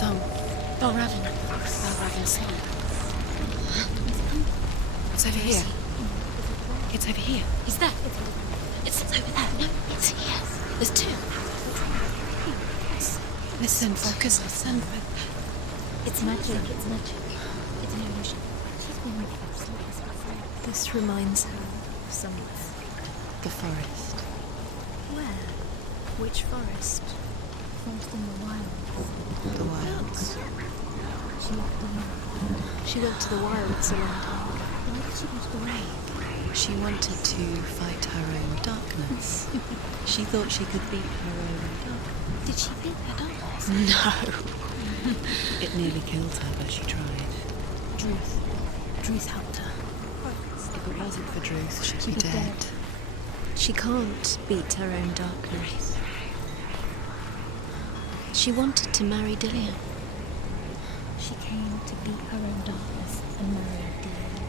song. Valravn. Valravn Senua. It's over here. It's over here. Is that? It's over there. No, it's here. There's two. Listen, focus, listen. It's magic. It's magic. It's an illusion. She's been with us before. This reminds her of somewhere. The forest. Where? Which forest? Forest in the wilds. The wilds. She went to the wilds a long time ago. Why did she go to the rain? She wanted to fight her own darkness. She thought she could beat her own darkness. Did she beat her darkness? No. It nearly killed her, but she tried. Druth helped her. If it wasn't for Druth, she'd be be dead. dead. She can't beat her own darkness. She wanted to marry Dillian. She came to beat her own darkness and marry Dillian.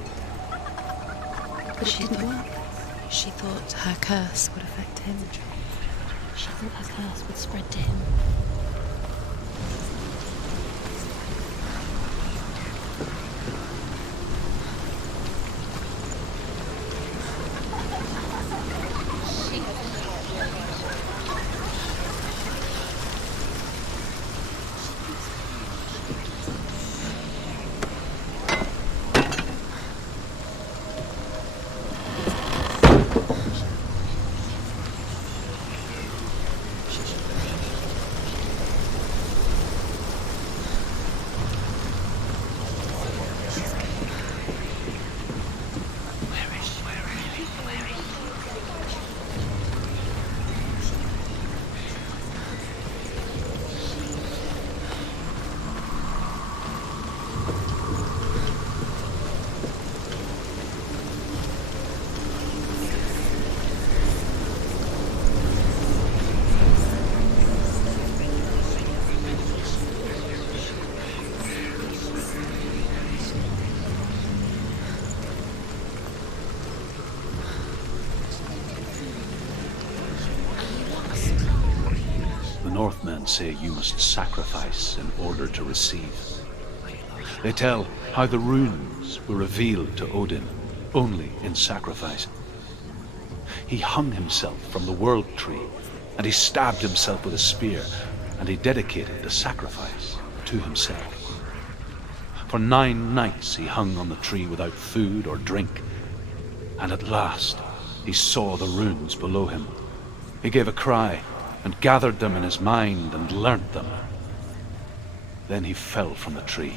But it didn't work. She thought her curse would affect him. She thought her curse would spread to him. Northmen say you must sacrifice in order to receive. They tell how the runes were revealed to Odin only in sacrifice. He hung himself from the world tree, and he stabbed himself with a spear, and he dedicated the sacrifice to himself. For 9 nights he hung on the tree without food or drink, and at last he saw the runes below him. He gave a cry, and gathered them in his mind and learnt them. Then he fell from the tree.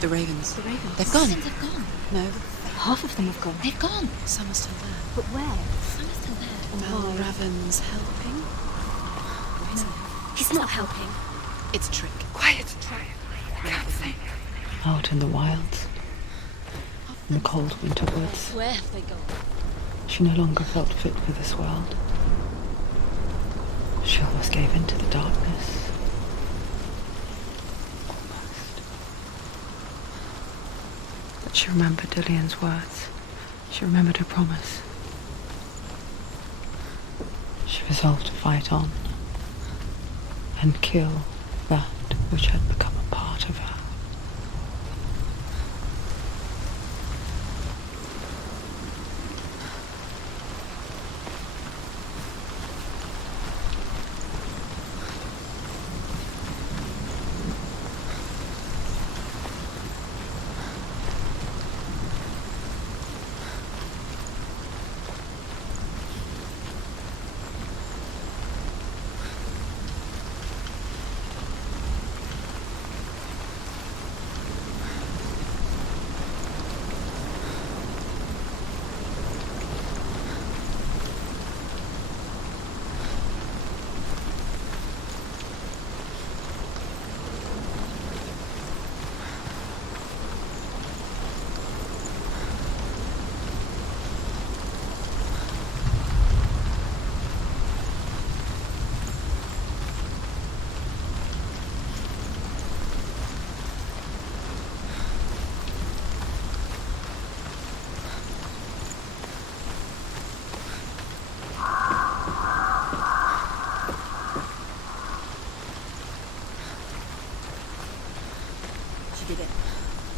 The ravens. The ravens. They've gone. They've gone. No. Half of them have gone. They've gone. Some are still there. But where? Some are still there. Valravn's helping. No, he's not helping. It's a trick. Quiet. Out in the wilds, in the cold winter woods, Where have they gone? she no longer felt fit for this world. She almost gave in to the darkness. Almost. But she remembered Dillian's words. She remembered her promise. She resolved to fight on and kill that which had become a part of her.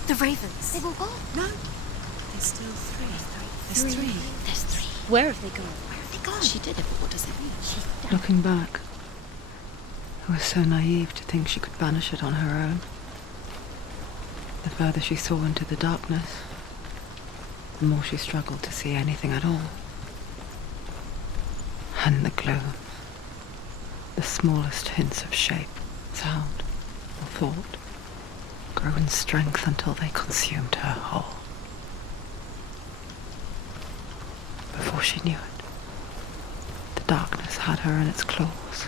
The ravens. They've all gone. No. There's still three. There's three. Where have they gone? Where have they gone? She did it, but what does it mean? She's done. Looking back, I was so naive to think she could banish it on her own. The further she saw into the darkness, the more she struggled to see anything at all. And the gloom, the smallest hints of shape, sound, or thought, grew in strength until they consumed her whole. Before she knew it, the darkness had her in its claws.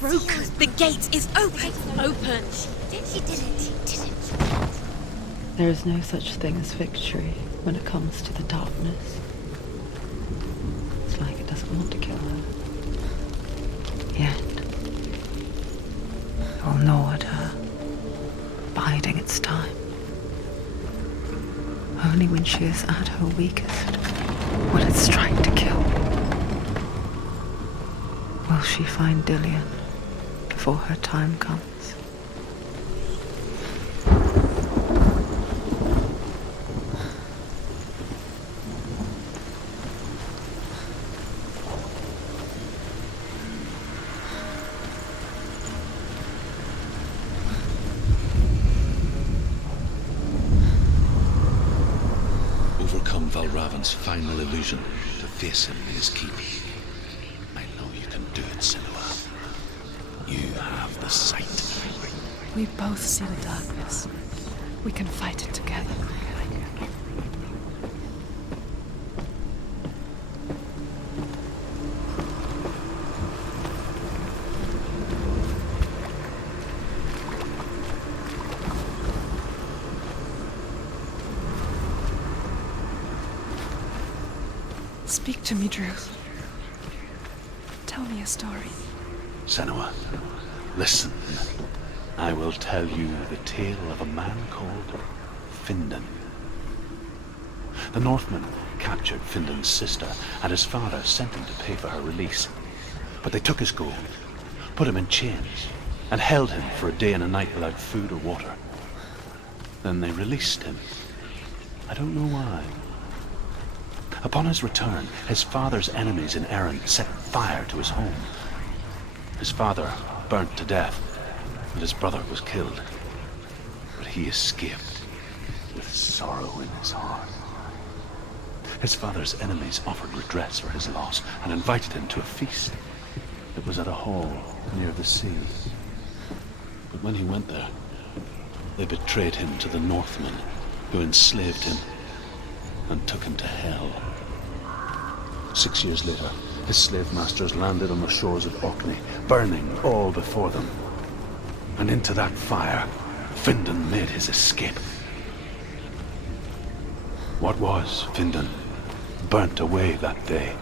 Broken. The gate is open. Open. She did it. There is no such thing as victory when it comes to the darkness. It's like it doesn't want to kill her. Yet, it will gnaw at her, biding its time. Only when she is at her weakest will it strike to kill. Will she find Dillian before her time comes? Overcome Valravn's final illusion to face him in his keep. I know you can do it, Senua. You have the sight. We both see the darkness. We can fight it together. Speak to me, Druth. Tell me a story. Senua, listen. I will tell you the tale of a man called Findan. The Northmen captured Findan's sister, and his father sent him to pay for her release. But they took his gold, put him in chains, and held him for a day and a night without food or water. Then they released him. I don't know why. Upon his return, his father's enemies in Erin set fire to his home. His father burnt to death, and his brother was killed. But he escaped with sorrow in his heart. His father's enemies offered redress for his loss and invited him to a feast. It was at a hall near the sea. But when he went there, they betrayed him to the Northmen, who enslaved him and took him to hell. 6 years later, his slave masters landed on the shores of Orkney, burning all before them. And into that fire, Findan made his escape. What was Findan burnt away that day.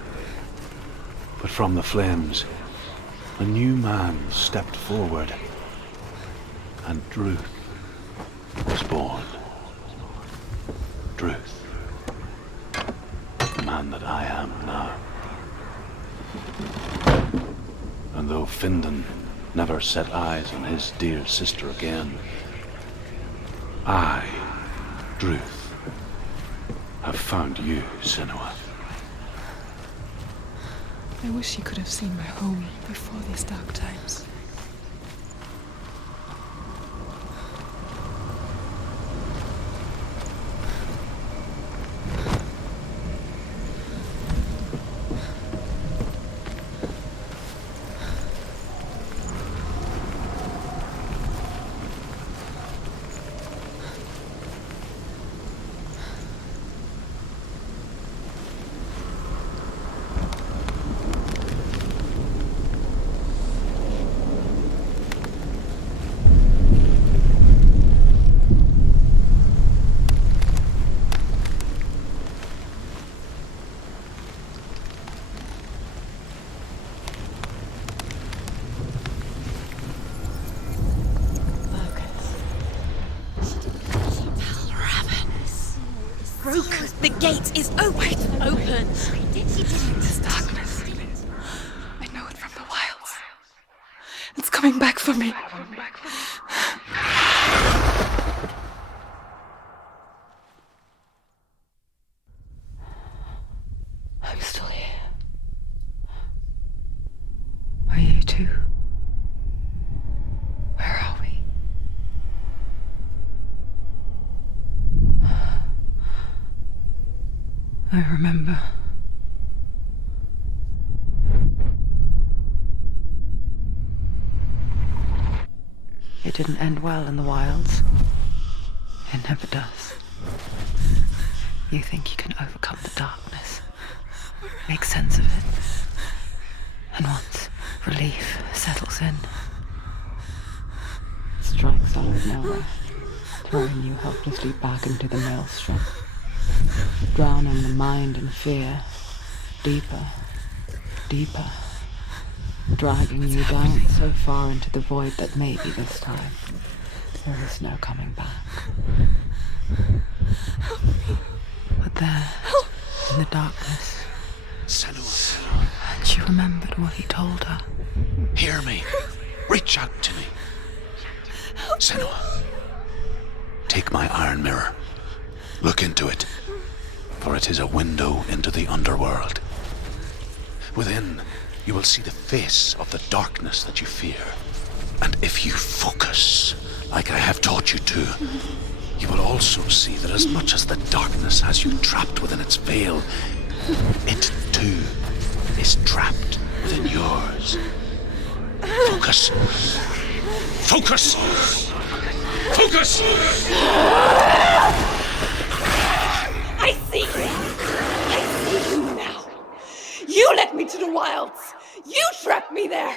But from the flames, a new man stepped forward, and Druth was born. Druth, the man that I am now. And though Findan never set eyes on his dear sister again, I, Druth, have found you, Senua. I wish you could have seen my home before these dark times. The gate is open! Open! This darkness. I know it from the wilds. It's coming back for me. I'm still here. Are you too? Where are we? I remember. It didn't end well in the wilds. It never does. You think you can overcome the darkness, make sense of it, and once relief settles in, it strikes out of nowhere, throwing you helplessly back into the maelstrom, drowning the mind in fear, deeper, deeper, dragging you down so far into the void that maybe this time there is no coming back. But there, in the darkness, Senua, and she remembered what he told her. hear me. Reach out to me. Senua, take my iron mirror. Look into it, for it is a window into the underworld. Within, you will see the face of the darkness that you fear. And if you focus, like I have taught you to, you will also see that as much as the darkness has you trapped within its veil, it too is trapped within yours. Focus. Focus! Focus! I see you! I see you now! You led me to the wilds! You trapped me there!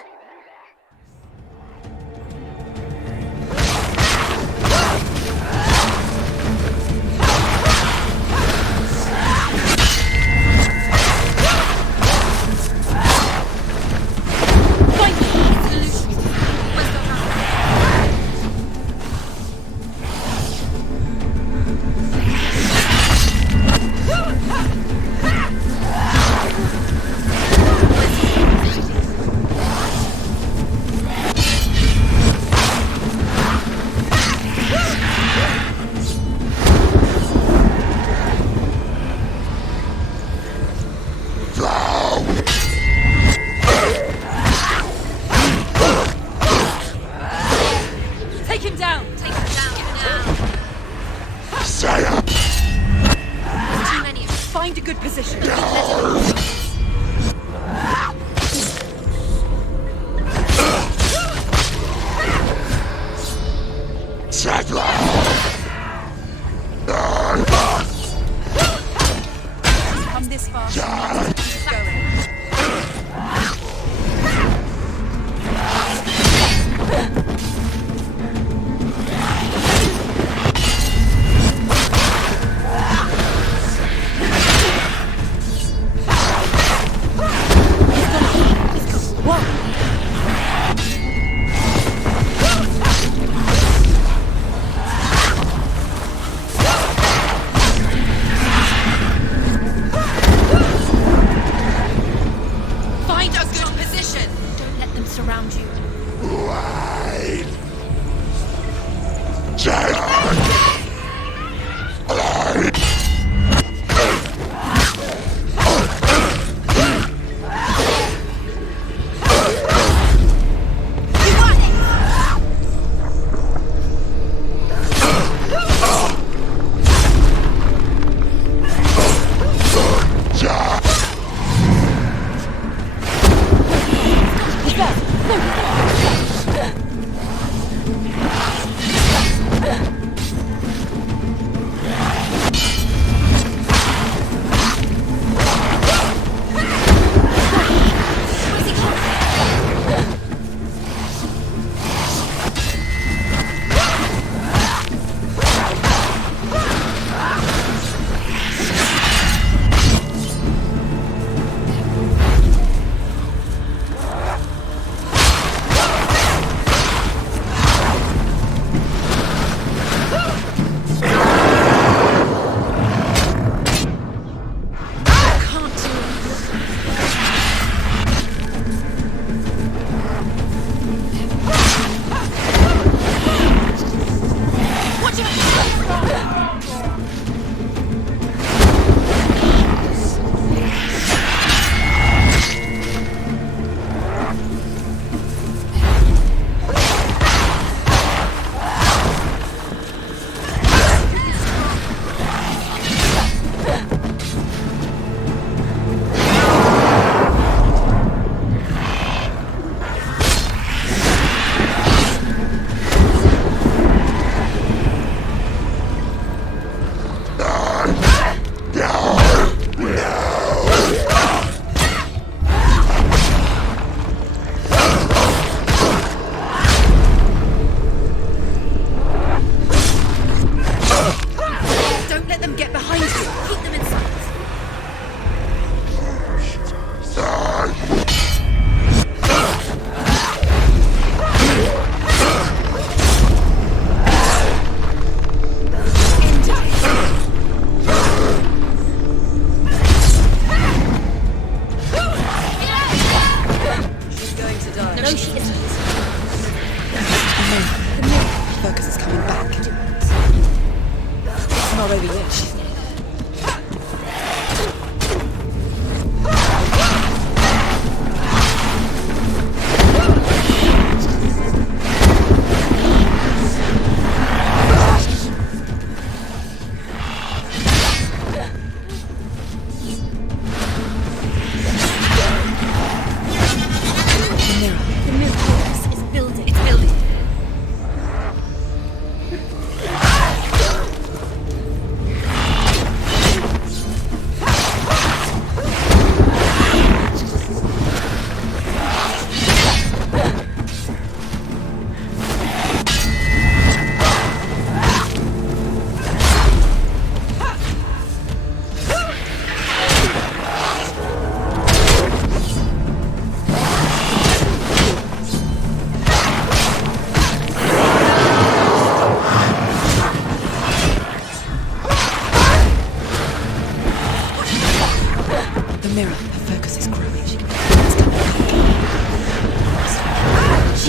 mirror. Her focus is growing. She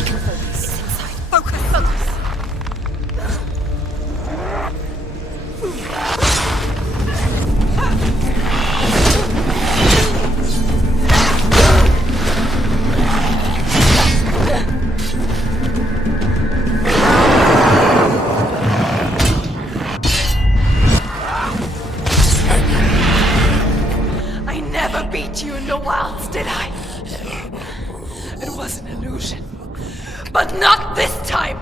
can focus inside. Focus, focus. I never beat you in the wilds, did I? It was an illusion. But not this time!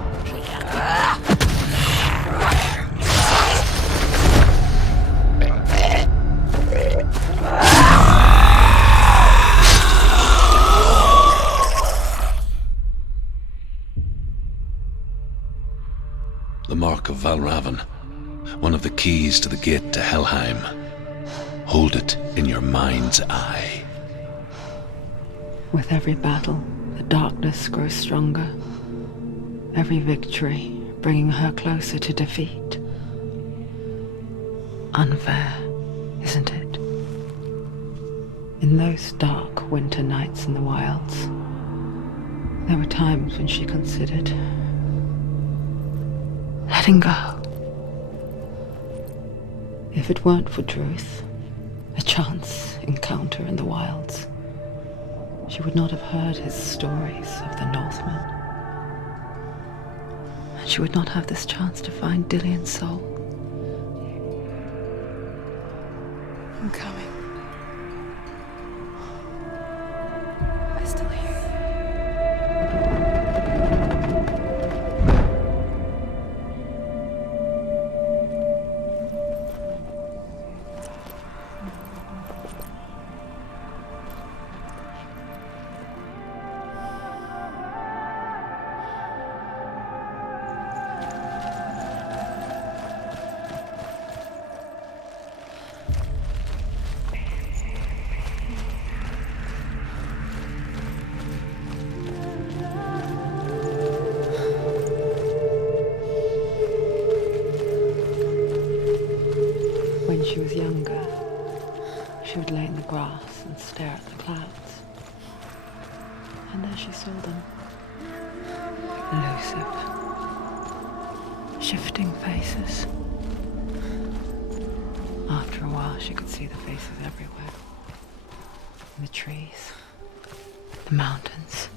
The mark of Valravn, one of the keys to the gate to Helheim. Hold it in your mind's eye. With every battle, the darkness grows stronger. Every victory bringing her closer to defeat. Unfair, isn't it? In those dark winter nights in the wilds, there were times when she considered letting go. If it weren't for Truth, a chance encounter in the wilds, she would not have heard his stories of the Northmen. And she would not have this chance to find Dillion's soul. I'm coming. I still hear you. When she was younger, she would lay in the grass and stare at the clouds. And there she saw them. Elusive, shifting faces. After a while, she could see the faces everywhere. In the trees, the mountains,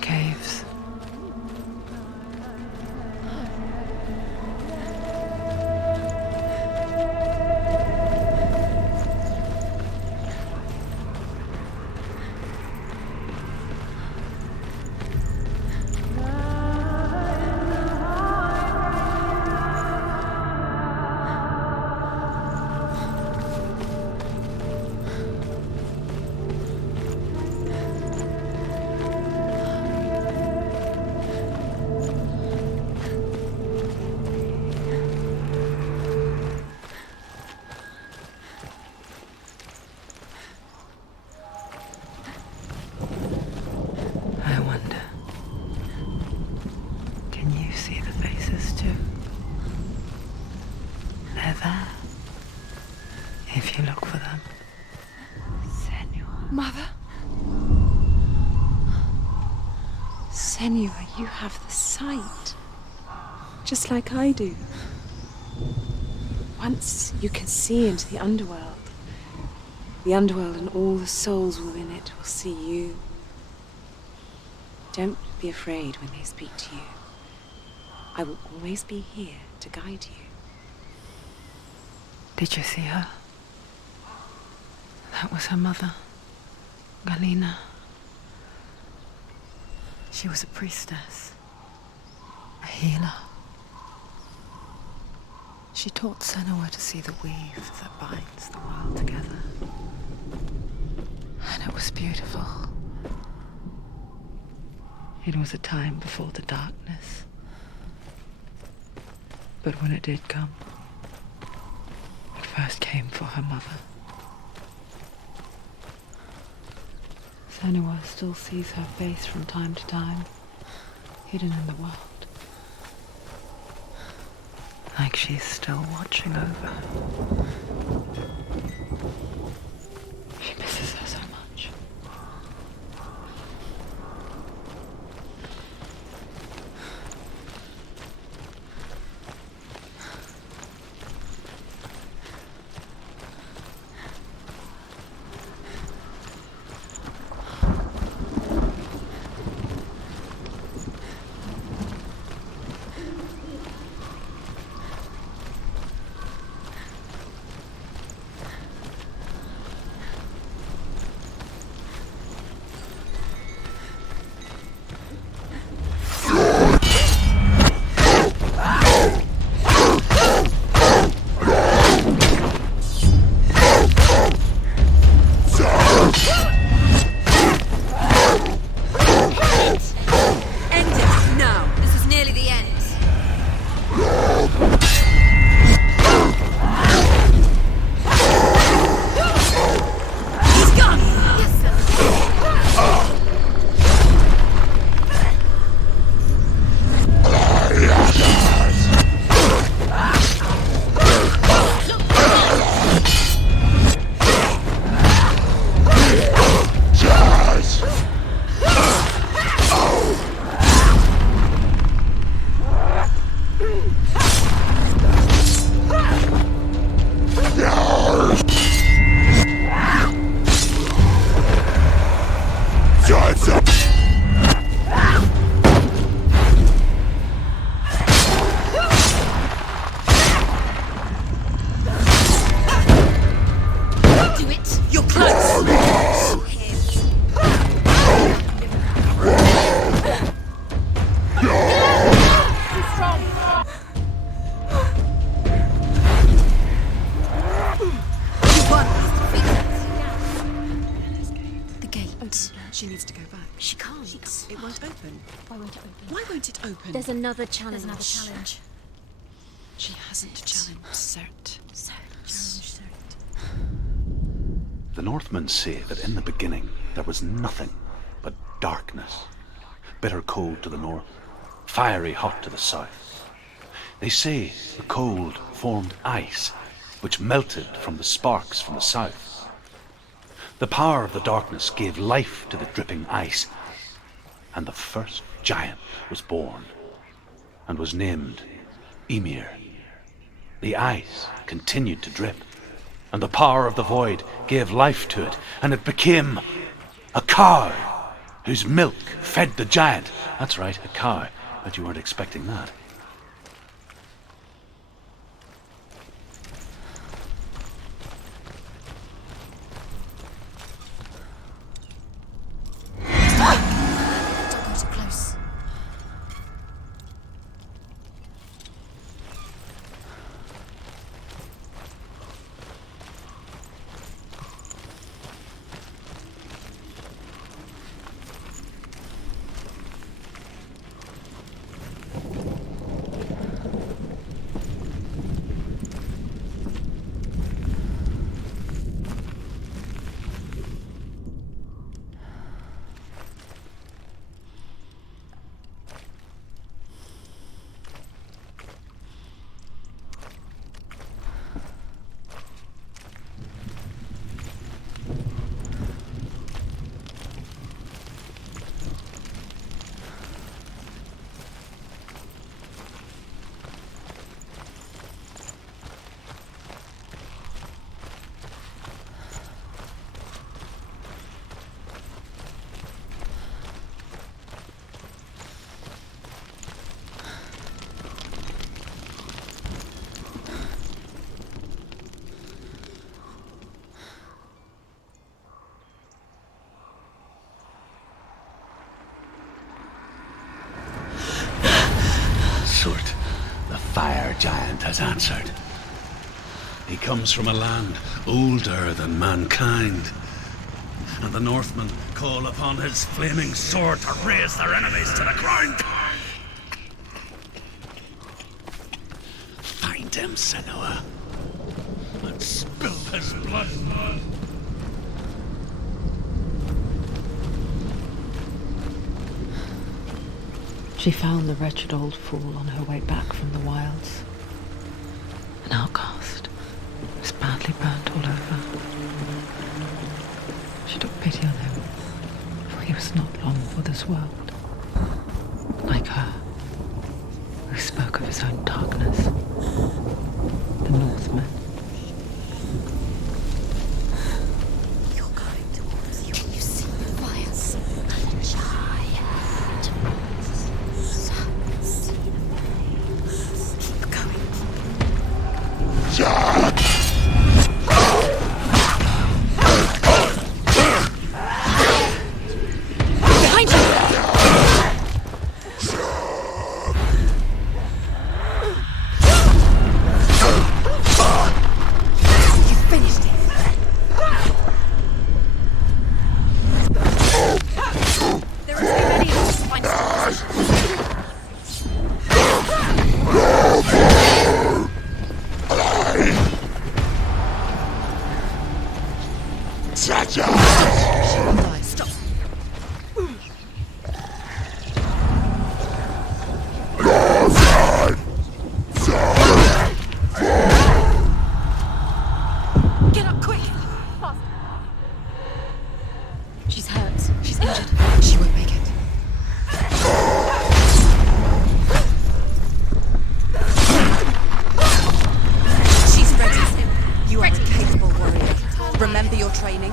caves. I wonder, can you see the faces too? They're there, if you look for them. Senua. Mother? Senua, you have the sight. Just like I do. Once you can see into the underworld. The underworld and all the souls within it will see you. Don't be afraid when they speak to you. I will always be here to guide you. Did you see her? That was her mother, Melina. She was a priestess, a healer. She taught Senua to see the weave that binds the world together. And it was beautiful. It was a time before the darkness. But when it did come, it first came for her mother. Senua still sees her face from time to time, hidden in the world. Like she's still watching over her. She misses Do it! You're close! The gate. She needs to go back. She can't. It won't open. Why won't it open? Why won't it open? There's another challenge. She hasn't challenged Cert. The Northmen say that in the beginning there was nothing but darkness. Bitter cold to the north, fiery hot to the south. They say the cold formed ice, which melted from the sparks from the south. The power of the darkness gave life to the dripping ice, and the first giant was born, and was named Ymir. The ice continued to drip, and the power of the void gave life to it, and it became a cow, whose milk fed the giant. That's right, a cow. Bet you weren't expecting that. Don't go too close. The fire giant has answered. He comes from a land older than mankind, and the Northmen call upon his flaming sword to raze their enemies to the ground. Find him, Senua, and spill his blood. She found the wretched old fool on her way back from the wilds. An outcast. Was badly burnt all over. She took pity on him, for he was not long for this world. Like her, who spoke of his own darkness. The Northmen. You're going towards you. You see the fires. Keep going. Behind you! You finished it. There are too many of us to find Stop. Get up quick! She's hurt. She's injured. She won't make it. She's ready. You are a capable warrior. Remember your training.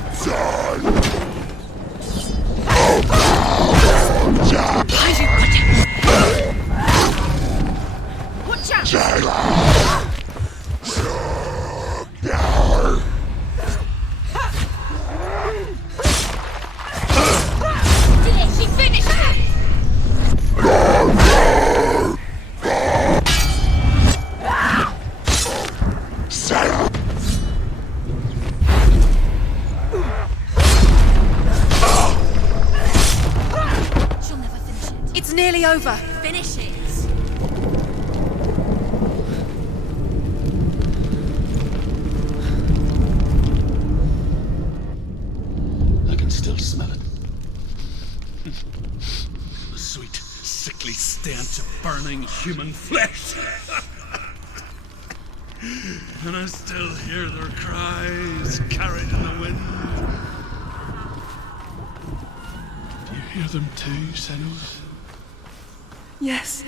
Watch out! She finished it! She'll never finish it. It's nearly over. Finish it. I can still smell it. The sweet, sickly stench of burning human flesh. And I still hear their cries carried in the wind. Do you hear them too, Senua? Yes,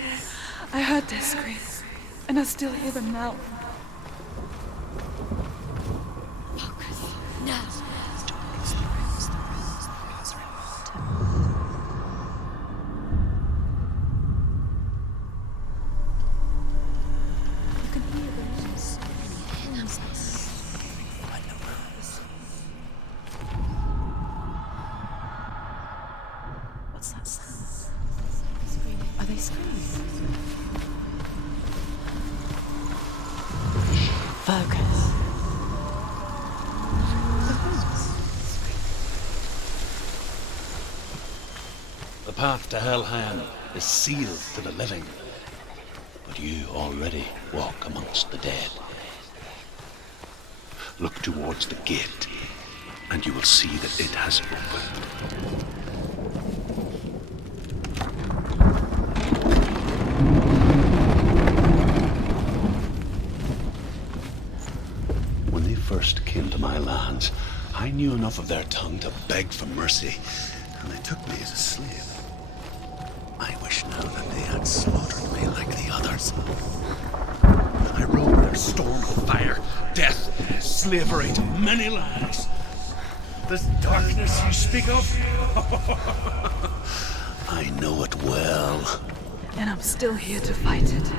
I heard their screams, and I still hear them now. Focus. Now. What's that sound? Are they screaming? Focus. The path to Helheim is sealed to the living, but you already walk amongst the dead. Look towards the gate, and you will see that it has opened. When they first came to my lands, I knew enough of their tongue to beg for mercy, and they took me as a slave. I wish now that they had slaughtered me like the others. I rode their storm of fire, death, slavery to many lands. This darkness you speak of, I know it well. And I'm still here to fight it.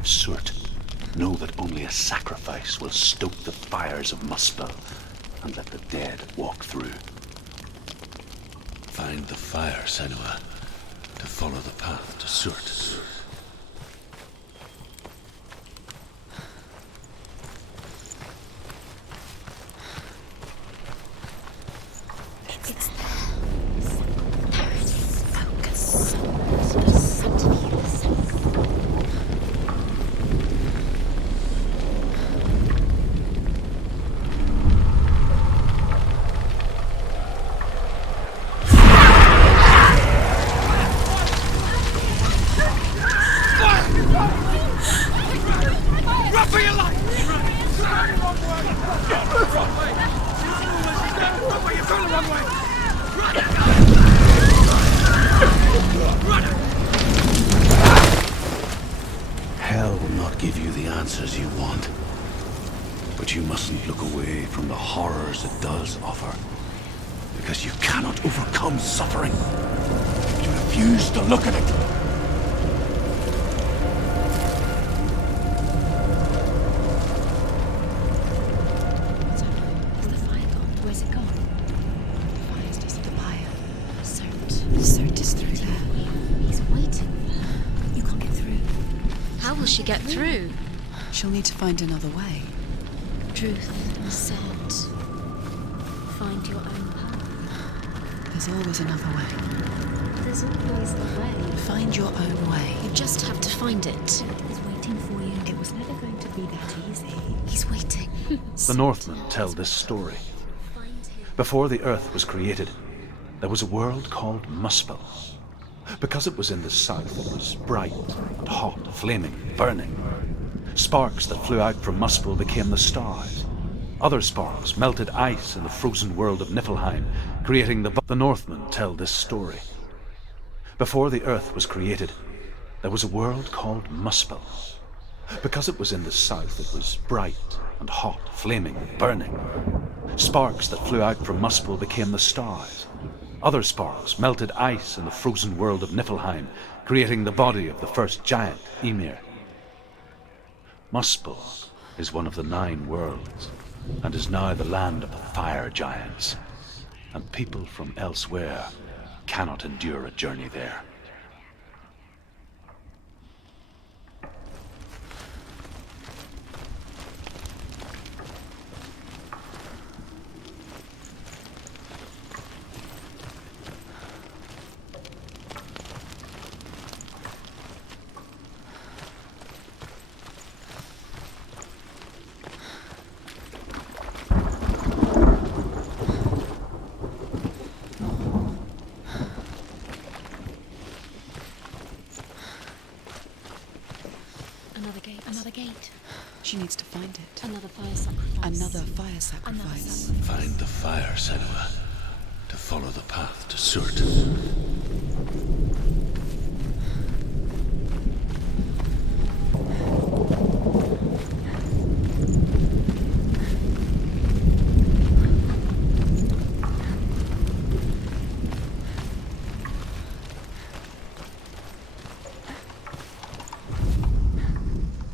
of Surt, know that only a sacrifice will stoke the fires of Muspel and let the dead walk through. Find the fire, Senua, to follow the path to Surt. Hell will not give you the answers you want. But you mustn't look away from the horrors it does offer. Because you cannot overcome suffering. You refuse to look at it. Where's it gone? The fire's just the buyer. Surt is through there. He's waiting for her. You can't get through. How will she get through? She'll need to find another way. Truth is said. Find your own path. There's always another way. There's always a way. Find your own way. You just have to find it. He's waiting for you. It was never going to be that easy. He's waiting. The Northmen tell this story. Before the earth was created, there was a world called Muspel. Because it was in the south, it was bright and hot, flaming, burning. Sparks that flew out from Muspel became the stars. Other sparks melted ice in the frozen world of Niflheim, creating the Northmen tell this story. Before the earth was created, there was a world called Muspel. Because it was in the south, it was bright and hot, flaming, burning. Sparks that flew out from Muspel became the stars. Other sparks melted ice in the frozen world of Niflheim, creating the body of the first giant, Ymir. Muspel is one of the 9 worlds, and is now the land of the fire giants. And people from elsewhere cannot endure a journey there. Another gate. She needs to find it. Another fire sacrifice. Another fire sacrifice. Find the fire, Senua, to follow the path to Surt.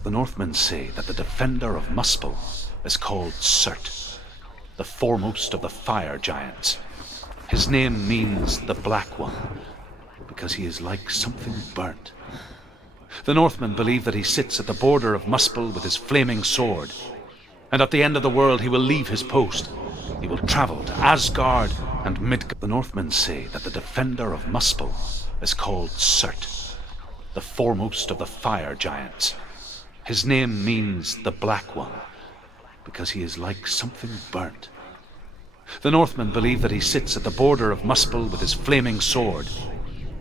The Northmen say that the defender of Muspel is called Surt, the foremost of the fire giants. His name means the Black One, because he is like something burnt. The Northmen believe that he sits at the border of Muspel with his flaming sword, and at the end of the world he will leave his post. He will travel to Asgard and Midgard. The Northmen say that the defender of Muspel is called Surt, the foremost of the fire giants. His name means the Black One, because he is like something burnt. The Northmen believe that he sits at the border of Muspel with his flaming sword,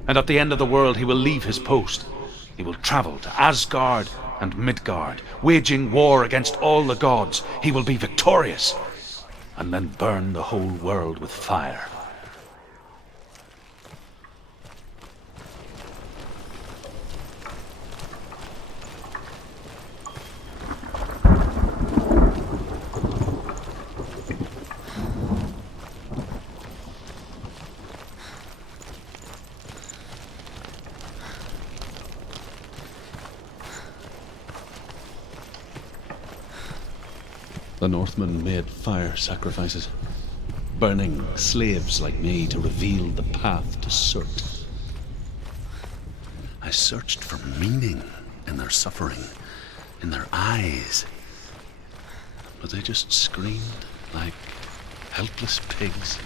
and at the end of the world he will leave his post. He will travel to Asgard and Midgard, waging war against all the gods. He will be victorious, and then burn the whole world with fire. The Northmen made fire sacrifices, burning slaves like me to reveal the path to Surt. I searched for meaning in their suffering, in their eyes. But they just screamed like helpless pigs.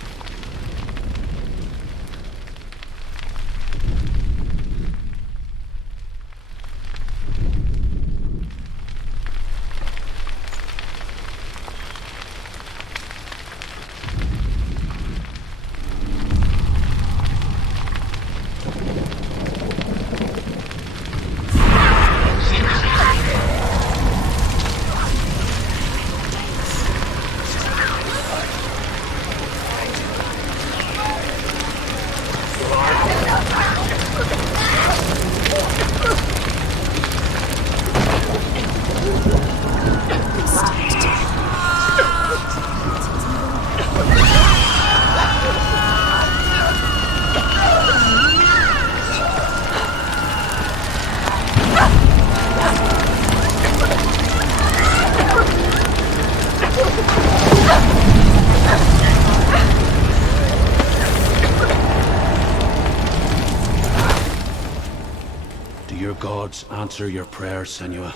Answer your prayers, Senua.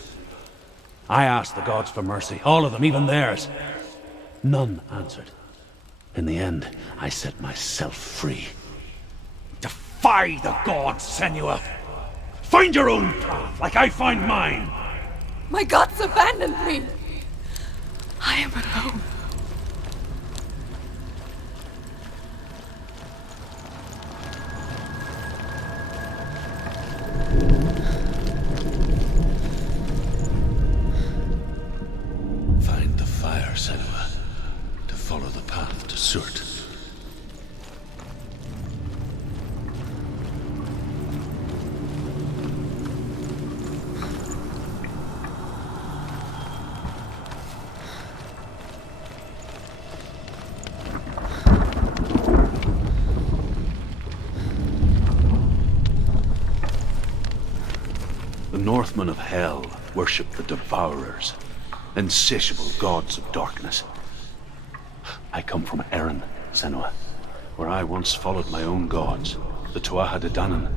I asked the gods for mercy, all of them, even theirs. None answered. In the end, I set myself free. Defy the gods, Senua! Find your own path, like I find mine! My gods abandoned me! I am alone. Senua, to follow the path to Surt. The Northmen of Hell worship the Devourers, insatiable gods of darkness. I come from Erin, Senua, where I once followed my own gods, the Tuatha De Danann.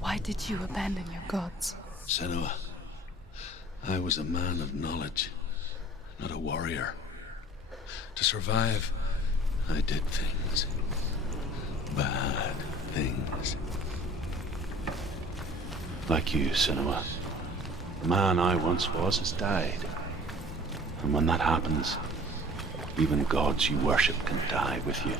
Why did you abandon your gods? Senua, I was a man of knowledge, not a warrior. To survive, I did things. Bad things. Like you, Senua. The man I once was has died. And when that happens, even gods you worship can die with you.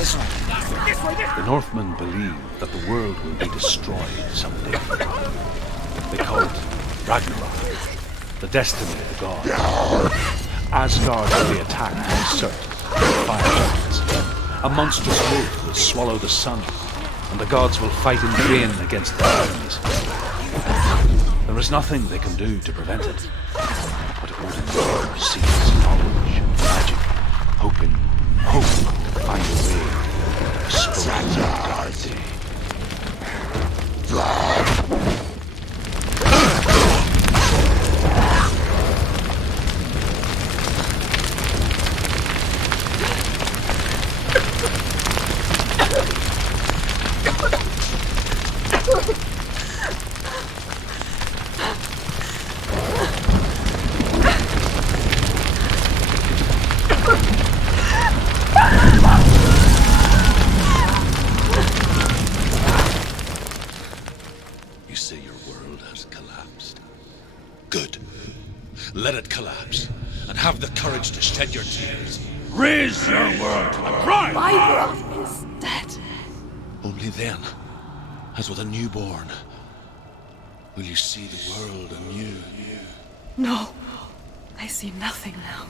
The Northmen believe that the world will be destroyed someday. They call it Ragnarok, the destiny of the gods. Asgard will be attacked and usurped by fire giants. A monstrous wolf will swallow the sun, and the gods will fight in vain against their enemies. There is nothing they can do to prevent it, but Odin seeks knowledge and magic, hoping to find a way to expose Asgard day. You say your world has collapsed. Good. Let it collapse, and have the courage to shed your tears. Raise your world to the ground! My world is dead. Only then, as with a newborn, will you see the world anew. No, I see nothing now.